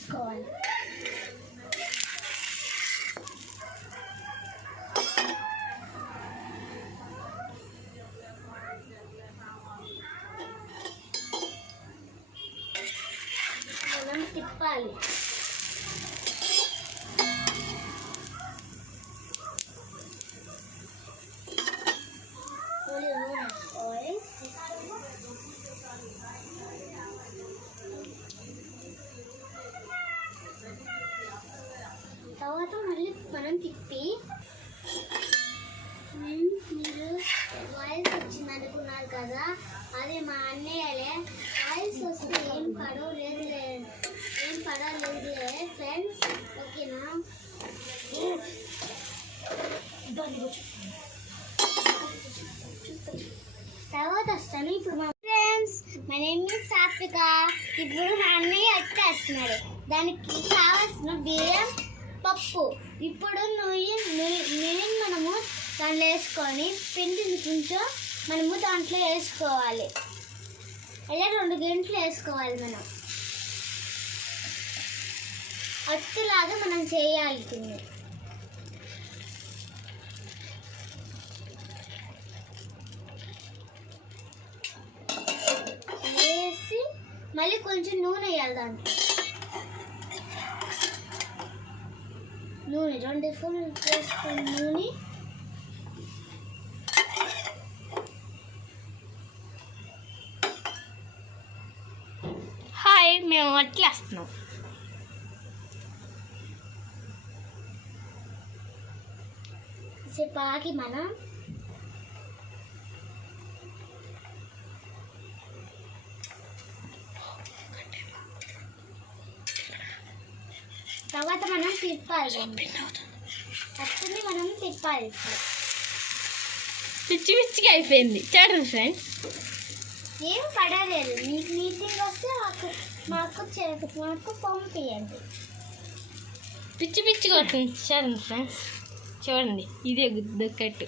వేసుకోవాలి. మనం తిప్పాలి. తర్వాత మళ్ళీ మనం తిప్పి మీరు వాయిస్ వచ్చింది అనుకున్నారు కదా, అదే మా అన్నయ్యలే. వాయిస్ వస్తే ఏం పడవలేదులే ఫ్రెండ్స్, ఓకేనా? తర్వాత వస్తాను. ఇప్పుడు మా ఫ్రెండ్స్, మా నేమ్ సాత్విక. ఇప్పుడు మా అన్నయ్య వచ్చేస్తున్నాడు. దానికి కావాల్సిన బియ్యం, పప్పు. ఇప్పుడు నూనె మనము దాంట్లో వేసుకొని పిండిని కొంచెం మనము దాంట్లో వేసుకోవాలి. ఇలా 2 గంటలు వేసుకోవాలి. మనం అట్టులాగా మనం చేయాలి. వేసి మళ్ళీ కొంచెం నూనె వేయాలి. దాంట్లో నూనె 2 స్పూన్లు వేసుకొని నూనె హాయ్, మేము అట్లేస్తున్నాం. సేపాకి మనం తర్వాత మనం తిప్పాలి. అప్పుడు మనం తిప్పాలి. పిచ్చి పిచ్చిగా అయిపోయింది. చూడండి ఫ్రెండ్స్, ఏం పడలేదు. మీకు మీటింగ్ వస్తే మాకు పంపించండి. పిచ్చి పిచ్చిగా అవుతుంది. చూడండి ఫ్రెండ్స్, చూడండి, ఇదే దొక్కట్టు.